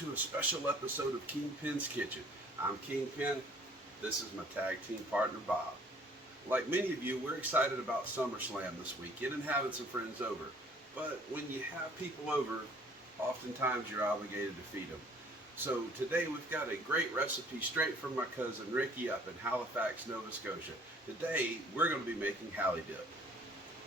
to a special episode of Kingpin's Kitchen. I'm Kingpin. This is my tag team partner, Bob. Like many of you, we're excited about Summerslam this weekend and having some friends over. But when you have people over, oftentimes you're obligated to feed them. So today we've got a great recipe straight from my cousin Ricky up in Halifax, Nova Scotia. Today we're going to be making Hali-Dip.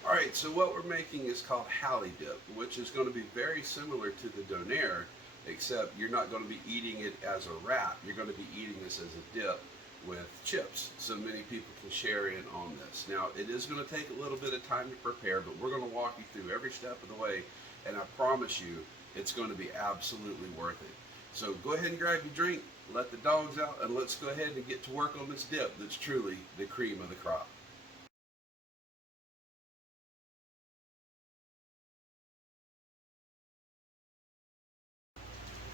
Alright, so what we're making is called Hali-Dip, which is going to be very similar to the donair, except you're not going to be eating it as a wrap. You're going to be eating this as a dip with chips, so many people can share in on this. Now, it is going to take a little bit of time to prepare, but we're going to walk you through every step of the way, and I promise you, it's going to be absolutely worth it. So go ahead and grab your drink, let the dogs out, and let's go ahead and get to work on this dip that's truly the cream of the crop.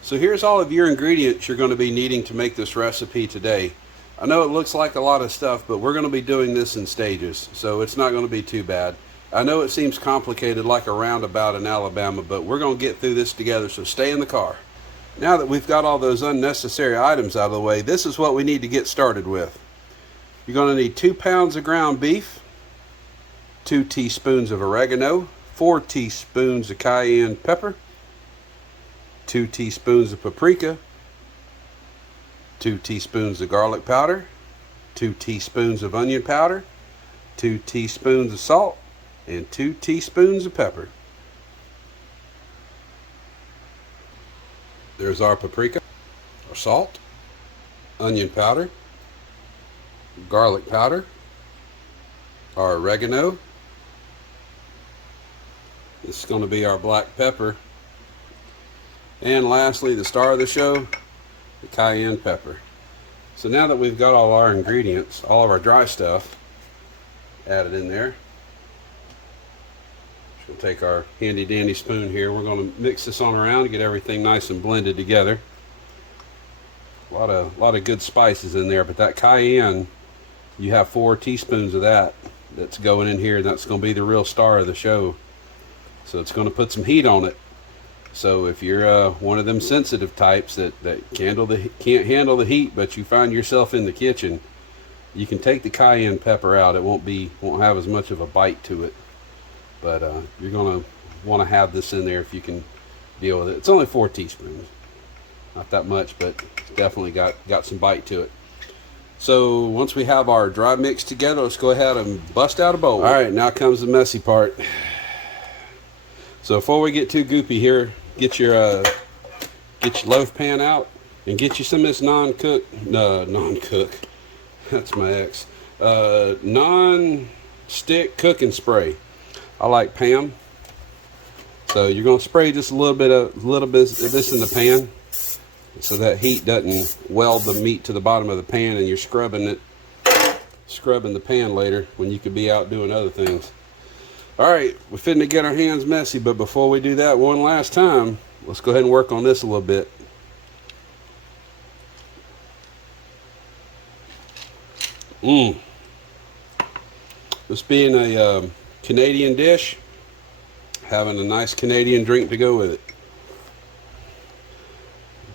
So here's all of your ingredients you're going to be needing to make this recipe today. I know it looks like a lot of stuff, but we're going to be doing this in stages, so it's not going to be too bad. I know it seems complicated like a roundabout in Alabama, but we're going to get through this together, so stay in the car. Now that we've got all those unnecessary items out of the way, this is what we need to get started with. You're going to need 2 pounds of ground beef, 2 teaspoons of oregano, 4 teaspoons of cayenne pepper, 2 teaspoons of paprika, 2 teaspoons of garlic powder, 2 teaspoons of onion powder, 2 teaspoons of salt, and 2 teaspoons of pepper. There's our paprika, our salt, onion powder, garlic powder, our oregano. This is going to be our black pepper. And lastly, the star of the show, the cayenne pepper. So now that we've got all our ingredients, all of our dry stuff added in there, just going to take our handy dandy spoon here. We're going to mix this on around to get everything nice and blended together. A lot of good spices in there, but that cayenne, you have 4 teaspoons of that that's going in here, and that's going to be the real star of the show. So it's going to put some heat on it. So if you're one of them sensitive types that can't handle the heat, but you find yourself in the kitchen, you can take the cayenne pepper out. It won't have as much of a bite to it. But you're gonna want to have this in there if you can deal with it. It's only 4 teaspoons, not that much, but it's definitely got some bite to it. So once we have our dry mix together, let's go ahead and bust out a bowl. All right, now comes the messy part. So before we get too goopy here, get your loaf pan out and get you some of this non-cook, that's my ex, non-stick cooking spray. I like Pam. So you're going to spray just a little bit of this in the pan, so that heat doesn't weld the meat to the bottom of the pan, and you're scrubbing the pan later when you could be out doing other things. Alright, we're fitting to get our hands messy, but before we do that one last time, let's go ahead and work on this a little bit. This being a Canadian dish, having a nice Canadian drink to go with it.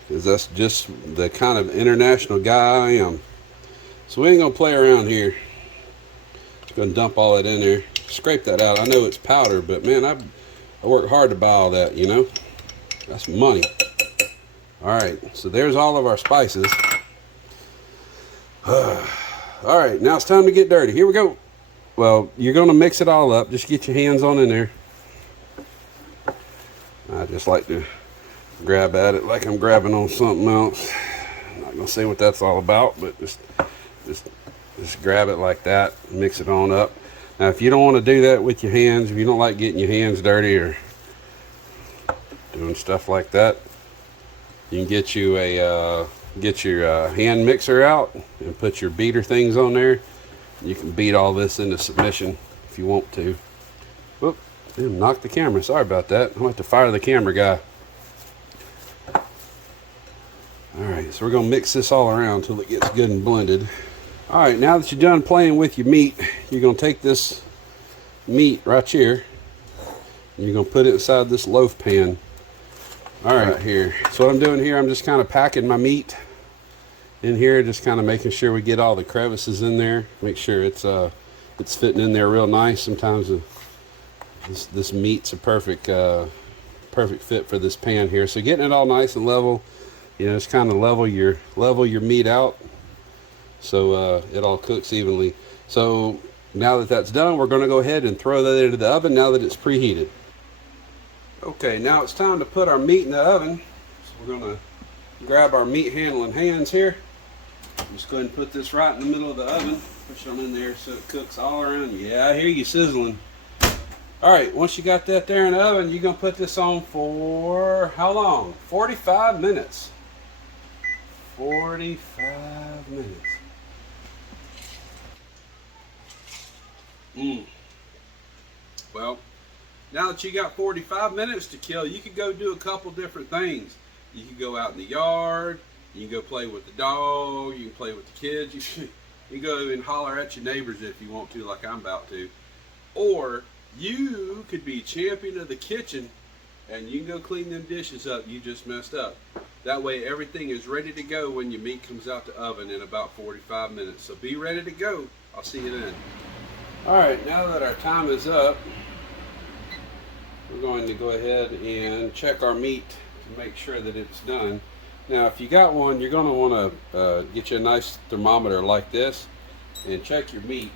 Because that's just the kind of international guy I am. So we ain't going to play around here. Just going to dump all that in there. Scrape that out. I know it's powder, but man, I worked hard to buy all that, you know. That's money. Alright, so there's all of our spices. Alright, now it's time to get dirty. Here we go. Well, you're going to mix it all up. Just get your hands on in there. I just like to grab at it like I'm grabbing on something else. I'm not going to say what that's all about, but just grab it like that. Mix it on up. Now, if you don't want to do that with your hands, if you don't like getting your hands dirty or doing stuff like that, you can get you your hand mixer out and put your beater things on there. You can beat all this into submission if you want to. Whoop, knocked the camera. Sorry about that. I'm going to have to fire the camera guy. Alright, so we're going to mix this all around until it gets good and blended. Alright, now that you're done playing with your meat, you're going to take this meat right here, and you're going to put it inside this loaf pan. All right, here. So what I'm doing here, I'm just kind of packing my meat in here, just kind of making sure we get all the crevices in there. Make sure it's fitting in there real nice. Sometimes this meat's a perfect fit for this pan here. So getting it all nice and level, you know, just kind of level your meat out so it all cooks evenly. So now that that's done, we're going to go ahead and throw that into the oven now that it's preheated. Okay, now it's time to put our meat in the oven. So we're going to grab our meat handling hands here. Just go ahead and put this right in the middle of the oven. Push them in there so it cooks all around. Yeah, I hear you sizzling. All right, once you got that there in the oven, you're going to put this on for how long? 45 minutes. 45 minutes. Well, now that you got 45 minutes to kill, you could go do a couple different things. You could go out in the yard, you can go play with the dog, you can play with the kids, you can go and holler at your neighbors if you want to, like I'm about to. Or you could be champion of the kitchen and you can go clean them dishes up you just messed up. That way everything is ready to go when your meat comes out the oven in about 45 minutes. So be ready to go. I'll see you then. Alright, now that our time is up, we're going to go ahead and check our meat to make sure that it's done. Now if you got one, you're going to want to get you a nice thermometer like this and check your meat.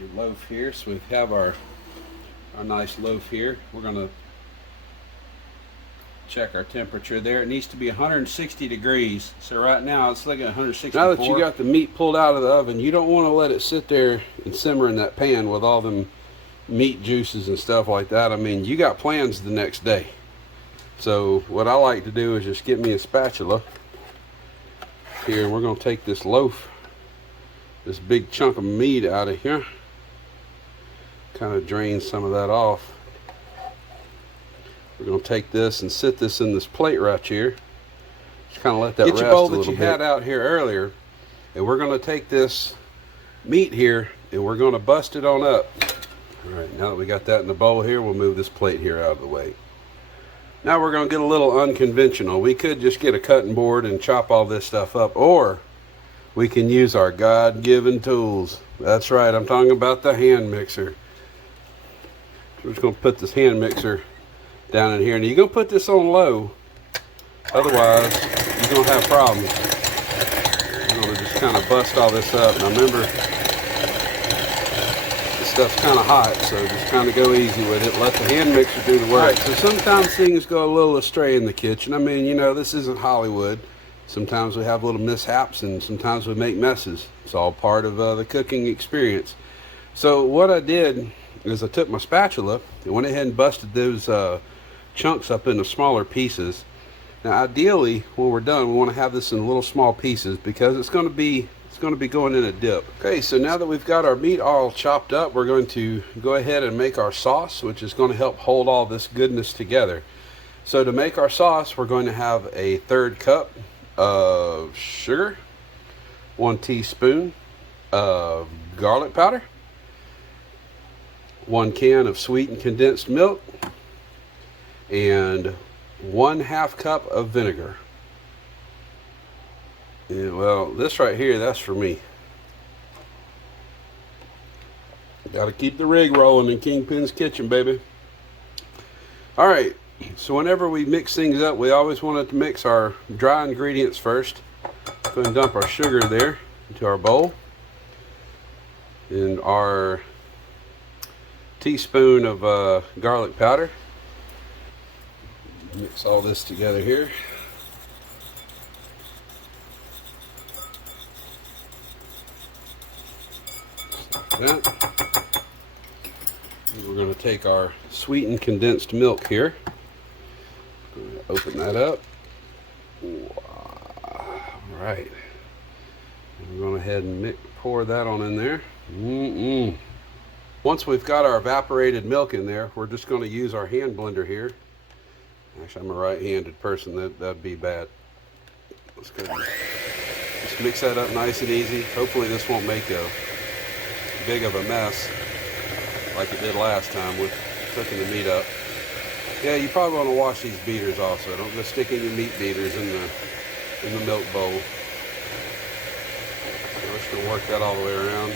Your loaf here, so we have our nice loaf here. We're going to check our temperature there. It needs to be 160 degrees. So right now it's looking at 164. Now that you got the meat pulled out of the oven, you don't want to let it sit there and simmer in that pan with all them meat juices and stuff like that. I mean, you got plans the next day. So what I like to do is just get me a spatula here, and we're going to take this loaf, this big chunk of meat out of here, kind of drain some of that off. We're going to take this and sit this in this plate right here. Just kind of let that rest a little bit. Get your bowl that you had out here earlier, and we're going to take this meat here and we're going to bust it on up. All right, now that we got that in the bowl here, we'll move this plate here out of the way. Now we're going to get a little unconventional. We could just get a cutting board and chop all this stuff up, or we can use our God-given tools. That's right, I'm talking about the hand mixer. We're just going to put this hand mixer down in here, and you're going to put this on low, otherwise you're going to have problems. You're going to just kind of bust all this up. Now remember, this stuff's kind of hot, so just kind of go easy with it. Let the hand mixer do the work. Right, so sometimes things go a little astray in the kitchen. I mean, you know, this isn't Hollywood. Sometimes we have little mishaps, and sometimes we make messes. It's all part of the cooking experience. So what I did is I took my spatula and went ahead and busted those chunks up into smaller pieces. Now ideally when we're done, we want to have this in little small pieces because it's going to be going in a dip. Okay, so now that we've got our meat all chopped up, we're going to go ahead and make our sauce, which is going to help hold all this goodness together. So to make our sauce, we're going to have a 1/3 cup of sugar, 1 teaspoon of garlic powder, 1 can of sweetened condensed milk, and 1/2 cup of vinegar. And well, this right here, that's for me. Got to keep the rig rolling in Kingpin's kitchen, baby. All right, so whenever we mix things up, we always want to mix our dry ingredients first. Go ahead and dump our sugar there into our bowl, and our teaspoon of garlic powder. Mix all this together here. Like that. And we're going to take our sweetened condensed milk here. Open that up. All right. And we're going to head and pour that on in there. Once we've got our evaporated milk in there, we're just going to use our hand blender here. Actually, I'm a right-handed person. That'd be bad. Let's go. Just mix that up nice and easy. Hopefully this won't make a big of a mess like it did last time with cooking the meat up. Yeah, you probably want to wash these beaters also. Don't go sticking your meat beaters in the milk bowl. So we're just going to work that all the way around.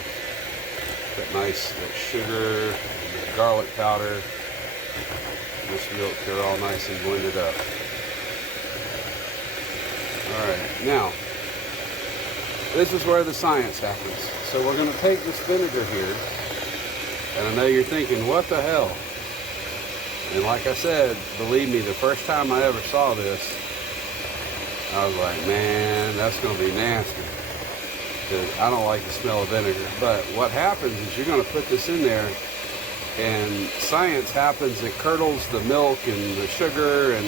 That nice sugar, and garlic powder, and this milk, they're all nice and blended up. Alright, now, this is where the science happens. So we're going to take this vinegar here, and I know you're thinking, what the hell? And like I said, believe me, the first time I ever saw this, I was like, man, that's going to be nasty. Because I don't like the smell of vinegar. But what happens is you're going to put this in there, and science happens. It curdles the milk and the sugar, and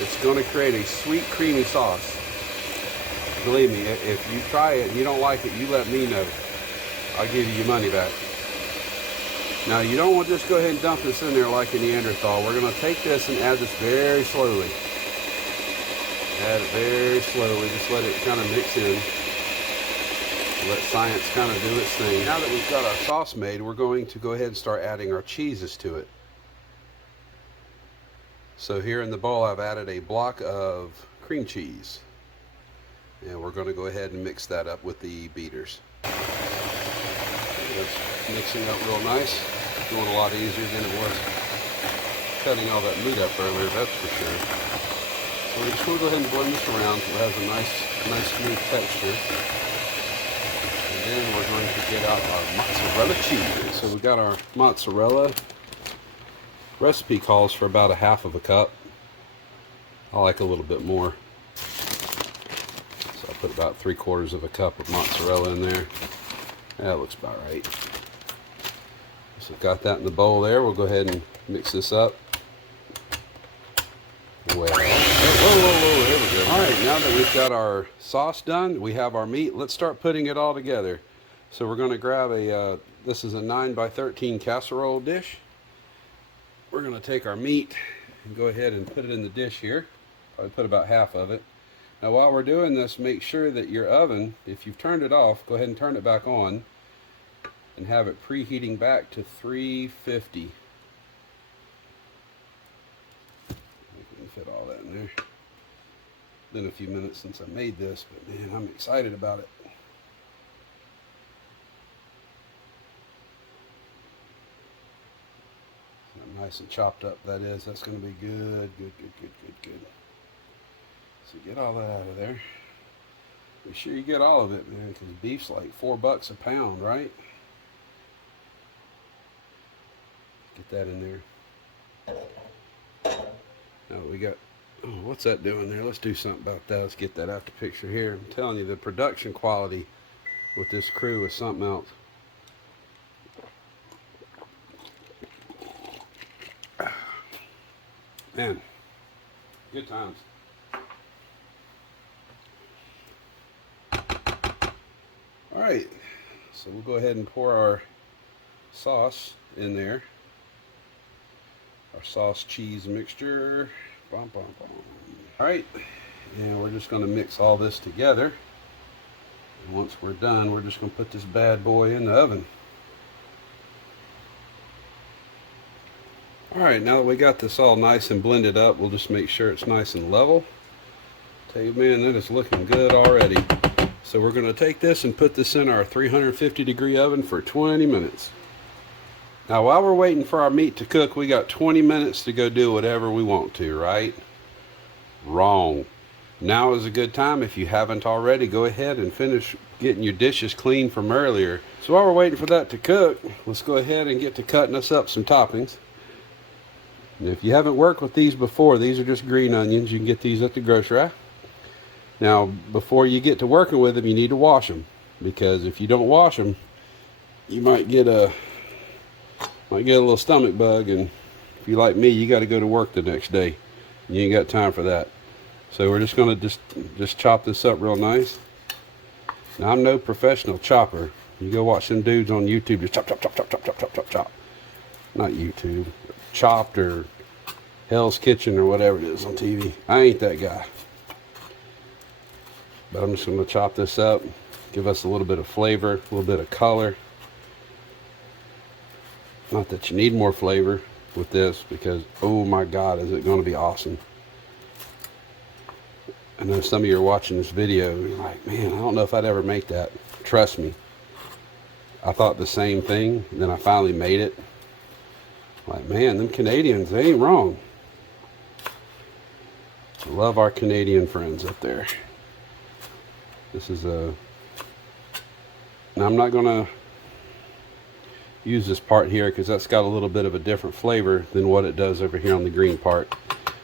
it's going to create a sweet, creamy sauce. Believe me, if you try it and you don't like it, you let me know. I'll give you your money back. Now, you don't want to just go ahead and dump this in there like a Neanderthal. We're going to take this and add this very slowly. Add it very slowly. Just let it kind of mix in. Let science kind of do its thing. Now that we've got our sauce made, we're going to go ahead and start adding our cheeses to it. So here in the bowl, I've added a block of cream cheese. And we're going to go ahead and mix that up with the beaters. That's mixing up real nice. Going a lot easier than it was cutting all that meat up earlier, that's for sure. So we're just going to go ahead and blend this around so it has a nice smooth texture. And then we're going to get out our mozzarella cheese. So we got our mozzarella. Recipe calls for about a half of a cup. I like a little bit more. So I'll put about 3/4 of a cup of mozzarella in there. That looks about right. So got that in the bowl there. We'll go ahead and mix this up. Well, whoa, there we go. All right, now that we've got our sauce done, we have our meat. Let's start putting it all together. So we're going to grab this is a 9x13 casserole dish. We're going to take our meat and go ahead and put it in the dish here. Probably put about half of it. Now while we're doing this, make sure that your oven, if you've turned it off, go ahead and turn it back on and have it preheating back to 350. We can fit all that in there. Been a few minutes since I made this, but man, I'm excited about it. Nice and chopped up, that is. That's going to be good. So get all that out of there. Be sure you get all of it, man, because beef's like $4 a pound, right? Get that in there. Now we got, oh, what's that doing there? Let's do something about that. Let's get that after picture here. I'm telling you, the production quality with this crew is something else. Man, good times. All right, so we'll go ahead and pour our sauce in there. Our sauce cheese mixture. Bum, bum, bum. All right, and we're just going to mix all this together. And once we're done, we're just going to put this bad boy in the oven. All right, now that we got this all nice and blended up, we'll just make sure it's nice and level. Tell you, man, that is looking good already. So we're going to take this and put this in our 350-degree oven for 20 minutes. Now, while we're waiting for our meat to cook, we got 20 minutes to go do whatever we want to, right? Wrong. Now is a good time. If you haven't already, go ahead and finish getting your dishes clean from earlier. So while we're waiting for that to cook, let's go ahead and get to cutting us up some toppings. And if you haven't worked with these before, these are just green onions. You can get these at the grocery. Now, before you get to working with them, you need to wash them, because if you don't wash them, you might get a little stomach bug, and if you're like me, you got to go to work the next day. You ain't got time for that. So we're just going to just chop this up real nice. Now, I'm no professional chopper. You go watch some dudes on YouTube, just chop, chop, chop, chop, chop, chop, chop, chop, chop. Not YouTube. Chopped or Hell's Kitchen or whatever it is on TV. I ain't that guy. But I'm just going to chop this up, give us a little bit of flavor, a little bit of color. Not that you need more flavor. with this, because oh my God, is it going to be awesome. I know some of you are watching this video, you're like, man, I don't know if I'd ever make that. Trust me, I thought the same thing, and then I finally made it. Like, man, them Canadians, they ain't wrong. I love our Canadian friends up there. This is a... Now, I'm not going to use this part here because that's got a little bit of a different flavor than what it does over here on the green part.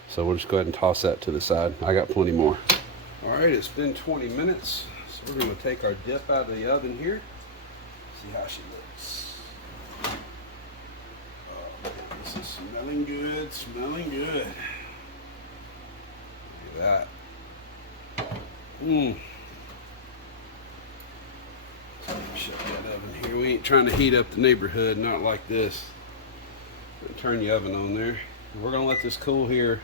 So we'll just go ahead and toss that to the side. I got plenty more. All right, it's been 20 minutes. So we're going to take our dip out of the oven here. See how she looks. Oh, this is smelling good, smelling good. Look at that. Shut that oven here. We ain't trying to heat up the neighborhood, not like this. Turn the oven on there. We're going to let this cool here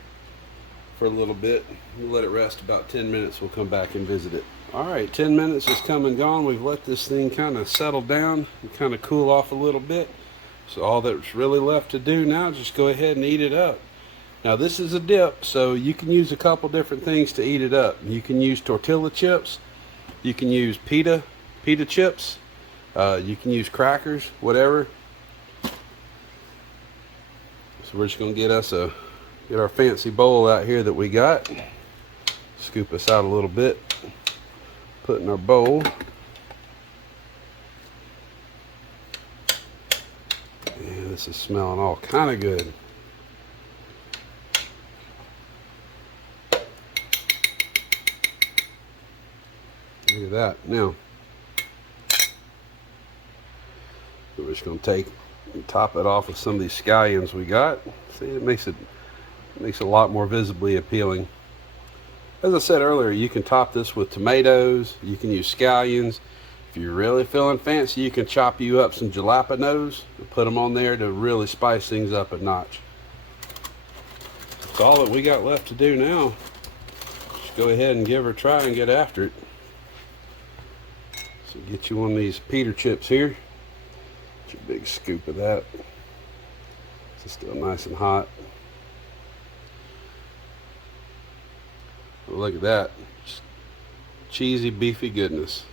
for a little bit. We'll let it rest about 10 minutes. We'll come back and visit it. Alright, 10 minutes has come and gone. We've let this thing kind of settle down and kind of cool off a little bit. So all that's really left to do now is just go ahead and eat it up. Now this is a dip, so you can use a couple different things to eat it up. You can use tortilla chips. You can use pita chips. You can use crackers, whatever. So we're just going to get our fancy bowl out here that we got. Scoop us out a little bit. Put in our bowl. And this is smelling all kind of good. Look at that. Now, we're just going to take and top it off with some of these scallions we got. See, it makes it a lot more visibly appealing. As I said earlier, you can top this with tomatoes. You can use scallions. If you're really feeling fancy, you can chop you up some jalapenos and put them on there to really spice things up a notch. That's all that we got left to do now. Just go ahead and give her a try and get after it. So get you one of these pita chips here. Get your big scoop of that. It's still nice and hot. Well, look at that. Just cheesy, beefy goodness.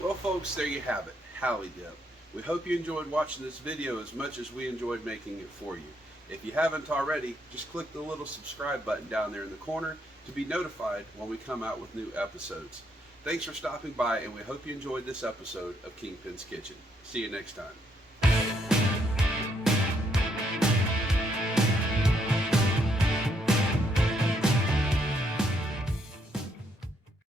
Well, folks, there you have it. Hali-Dip. We hope you enjoyed watching this video as much as we enjoyed making it for you. If you haven't already, just click the little subscribe button down there in the corner to be notified when we come out with new episodes. Thanks for stopping by, and we hope you enjoyed this episode of Kingpin's Kitchen. See you next time.